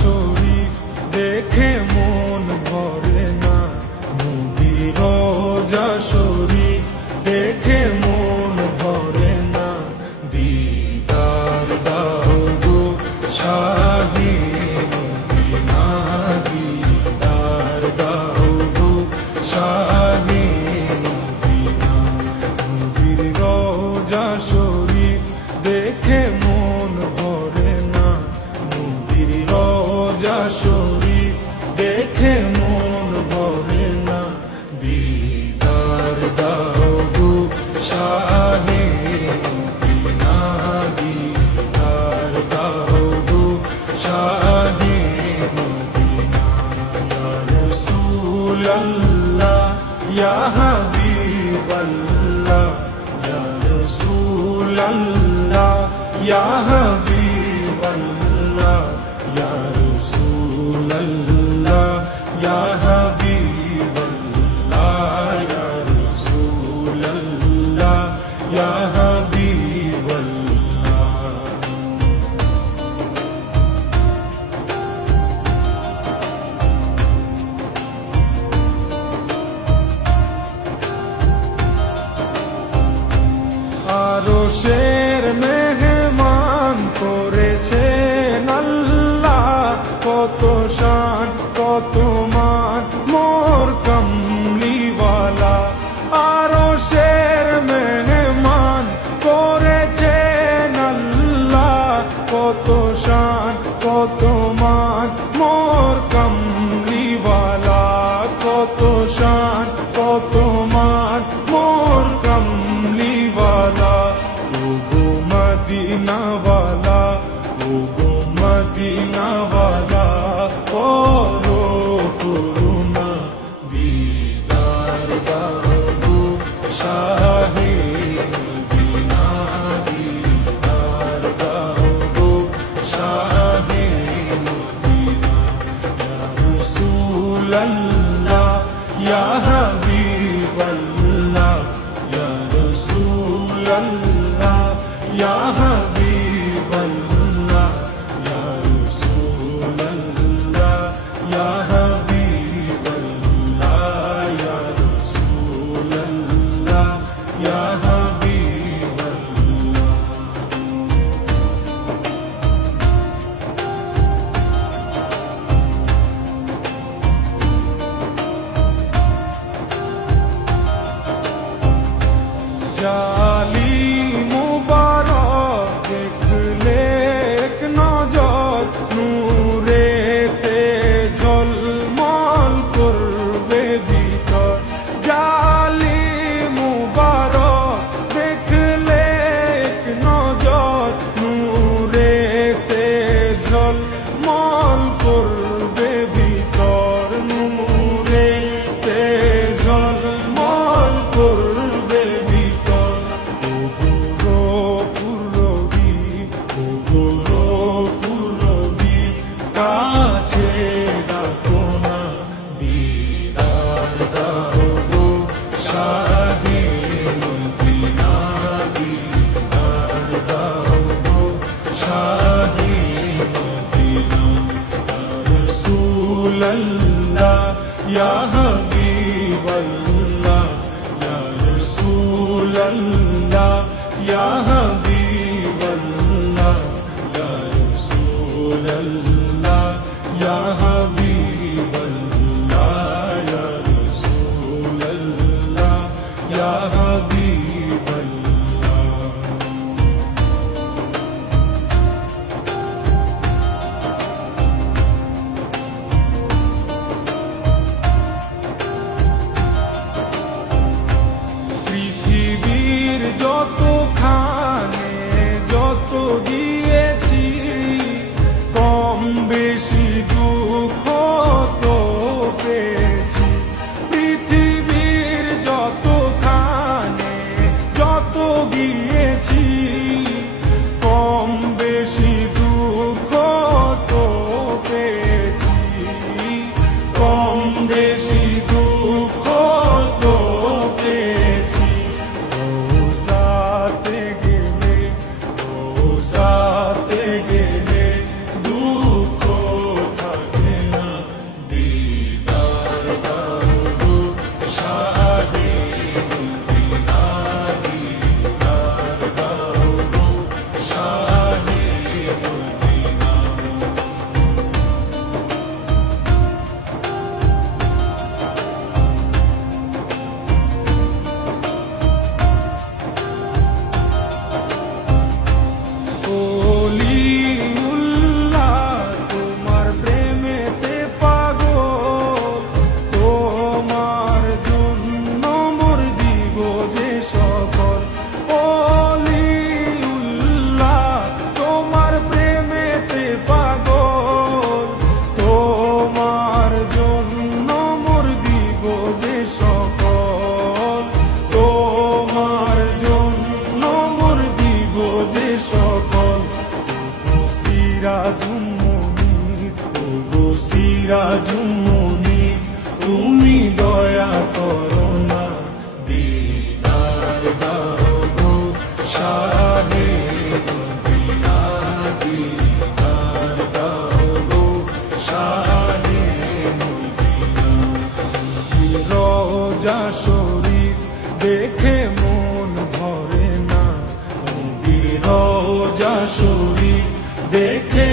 শরীফ দেখে মন ভরে না, নবীর রওজা শরীফ দেখে মন ভরে না। দিদার দাও গো শাহে মদিনা, দিদার দাও গো শাহে মদিনা। নবীর রওজা শরীফ দেখে মন ভরে না, নবীর রওজা শরীফ দেখে মন ভরে না। দিদার দাও গো শাহে মদিনা, দিদার দাও গো শাহে মদিনা। ইয়া রাসূলাল্লাহ ইয়া হাবিবাল্লাহ, ইয়া রাসূলাল্লাহ ইয়া হাবিবাল্লাহ, ইয়া রাসূলাল্লাহ ইয়া হাবিবাল্লাহ, ইয়া রাসূলাল্লাহ ইয়া হাবিবাল্লাহ। আরশের মেহমান করেছেন আল্লাহ, কত শান কত মান মোর কমলিওয়ালা। আরশের মেহমান করেছেন আল্লাহ, কত শান কত মান মোর কমলিওয়ালা, কত শান কত মান মোর কমলিওয়ালা। ওগো মদিনাওয়ালা, ওগো মদিনাওয়ালা, করো করুণা। দিদার দাও গো শাহে মদিনা, দিদার দাও গো শাহে মদিনা। ইয়া রাসূলাল্লাহ ইয়া হাবিবাল্লাহ, ইয়া রাসূলাল্লাহ ইয়া হাবিবাল্লাহ, ইয়া রাসূলাল্লাহ জুমনি তুমি দয়া করো না, দিদার দাও গো শাহে মদিনা, দিদার দাও গো শাহে মদিনা। রোজা শরীফ দেখে মন ভরে না, রোজা শরীফ দেখে